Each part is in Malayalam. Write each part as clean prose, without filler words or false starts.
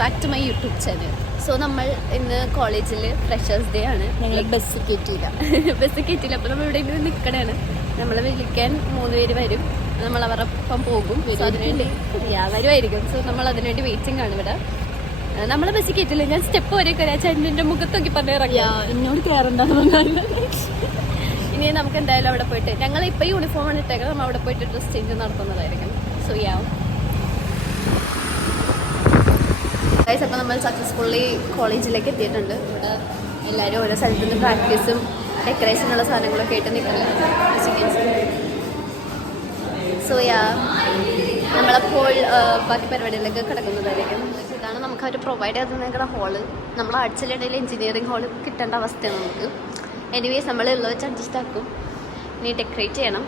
Back to my YouTube channel. So നമ്മൾ ഇന്ന് കോളേജിൽ ഫ്രഷേഴ്സ് ഡേ ആണ്. ഞങ്ങൾ ബസ് കയറ്റിയില്ല. അപ്പോൾ നമ്മൾ ഇവിടെ ഇങ്ങനെ നിൽക്കണതാണ്. നമ്മളെ വിളിക്കാൻ 3 പേര് വരും. നമ്മൾ അവരുടെ ഒപ്പം പോകും. സോ അതിനുവേണ്ടി വരുമായിരിക്കും. സോ നമ്മൾ അതിനുവേണ്ടി വെയിറ്റിംഗ് ആണ് ഇവിടെ. നമ്മളെ ബസ് കയറ്റില്ല. ഞാൻ സ്റ്റെപ്പ് വരെ കയറിയ ചേട്ടൻ്റെ മുഖത്തൊക്കെ പറഞ്ഞിറങ്ങിയ എന്നോട് കയറണ്ടെന്ന് പറഞ്ഞാൽ ഇനി നമുക്ക് എന്തായാലും അവിടെ പോയിട്ട് ഞങ്ങൾ ഇപ്പോൾ യൂണിഫോമാണ് ഇട്ടേക്കുന്നത്. നമ്മൾ അവിടെ പോയിട്ട് ഡ്രസ് ചേഞ്ച് നടത്തുന്നതായിരിക്കും. സോ അപ്പോൾ നമ്മൾ സക്സസ്ഫുള്ളി കോളേജിലേക്ക് എത്തിയിട്ടുണ്ട്. ഇവിടെ എല്ലാവരും ഓരോ സ്ഥലത്തു നിന്ന് പ്രാക്ടീസും ഡെക്കറേഷനുള്ള സാധനങ്ങളൊക്കെ ആയിട്ട് നിൽക്കുന്നത്. സോ നമ്മളപ്പോൾ ബാക്കി പരിപാടികളിലേക്ക് കിടക്കുന്നതായിരിക്കും. ഇതാണ് നമുക്ക് അവർ പ്രൊവൈഡ് ചെയ്ത് നിൽക്കുന്ന ഹോള്. നമ്മൾ ആർട്സിലിടയിൽ എഞ്ചിനീയറിംഗ് ഹോള് കിട്ടേണ്ട അവസ്ഥയാണ് നമുക്ക്. എനിവേസ് നമ്മളുള്ള വെച്ച് അഡ്ജസ്റ്റ് ആക്കും. ഇനി ഡെക്കറേറ്റ് ചെയ്യണം.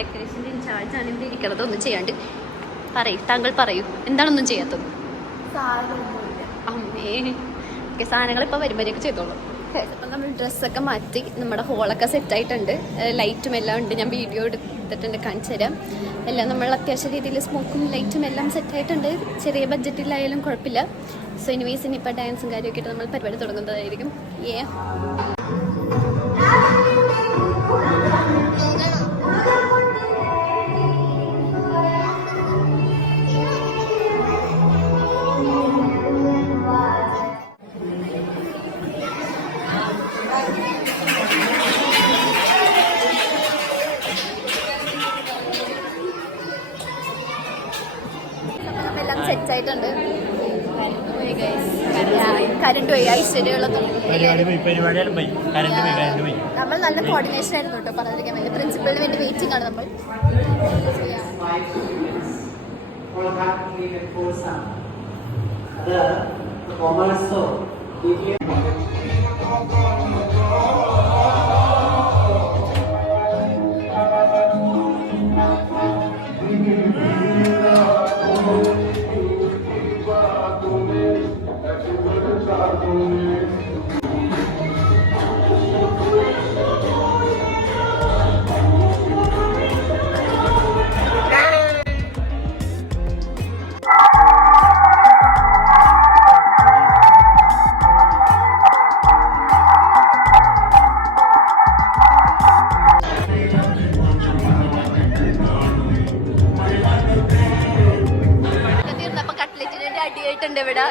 ഡെക്കറേഷൻ്റെ ഇൻചാർജാണ് ഇവിടെ ഇരിക്കുന്നത്. ഒന്നും ചെയ്യാണ്ട് താങ്കൾ പറയൂ, എന്താണൊന്നും ചെയ്യാത്തത്? അമ്മേ ഓക്കെ, സാധനങ്ങൾ ഇപ്പോൾ വരുമ്പോഴേക്ക് ചെയ്തോളൂ. അപ്പം നമ്മൾ ഡ്രസ്സൊക്കെ മാറ്റി നമ്മുടെ ഹോളൊക്കെ സെറ്റായിട്ടുണ്ട്. ലൈറ്റും എല്ലാം ഉണ്ട്. ഞാൻ വീഡിയോ എടുത്തിട്ടുണ്ട്, കാണിച്ചു തരാം. എല്ലാം നമ്മൾ അത്യാവശ്യ രീതിയിൽ സ്മോക്കും ലൈറ്റും എല്ലാം സെറ്റായിട്ടുണ്ട്. ചെറിയ ബഡ്ജറ്റിലായാലും കുഴപ്പമില്ല. സോ എനിവേസ് ഇനിയിപ്പോൾ ഡാൻസും കാര്യമൊക്കെ ആയിട്ട് നമ്മൾ പരിപാടി തുടങ്ങുന്നതായിരിക്കും. സെറ്റായിട്ടുണ്ട്. കരണ്ട് പോയി. ഐശ്വര്യമുള്ള നമ്മൾ നല്ല കോർഡിനേഷൻ ആയിരുന്നു കേട്ടോ. പറഞ്ഞിരിക്കാൻ വേണ്ടി പ്രിൻസിപ്പലിന് വേണ്ടി വെയിറ്റിംഗ് ആണ് നമ്മൾ. അടിയായിട്ടുണ്ട് ഇവിടെ.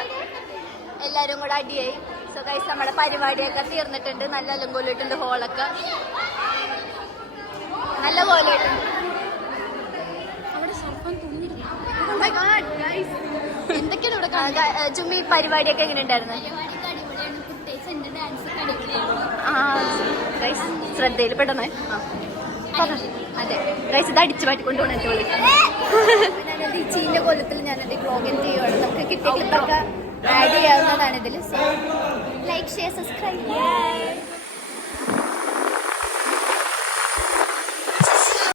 എല്ലാവരും കൂടെ അടിയായി. സോ ഗൈസ് നമ്മുടെ പരിപാടിയൊക്കെ തീർന്നിട്ടുണ്ട്. നല്ല അലങ്കോലിട്ടുണ്ട്. ഹോളൊക്കെ നല്ല കോലമായിട്ടുണ്ട്. എന്തൊക്കെയാണ് ഇവിടെ ചുമ്മി പരിപാടിയൊക്കെ എങ്ങനെ ഉണ്ടായിരുന്നു? ഗൈസ് ശ്രദ്ധയിൽ പെട്ടെന്ന് അതെ ഗൈസ് ഇത് അടിച്ചു മാറ്റിക്കൊണ്ട് പോകണം. ഞാനെന്റെ ഈ ചീന്റെ കൊല്ലത്തിൽ ഞാനെന്റെ വ്ലോഗിങ് ചെയ്യുവാണ്. നമുക്ക് കിട്ടിയ ക്ലിപ്പൊക്കെ ആഡ് ചെയ്യാവുന്നതാണ് ഇതിൽ. So like share subscribe.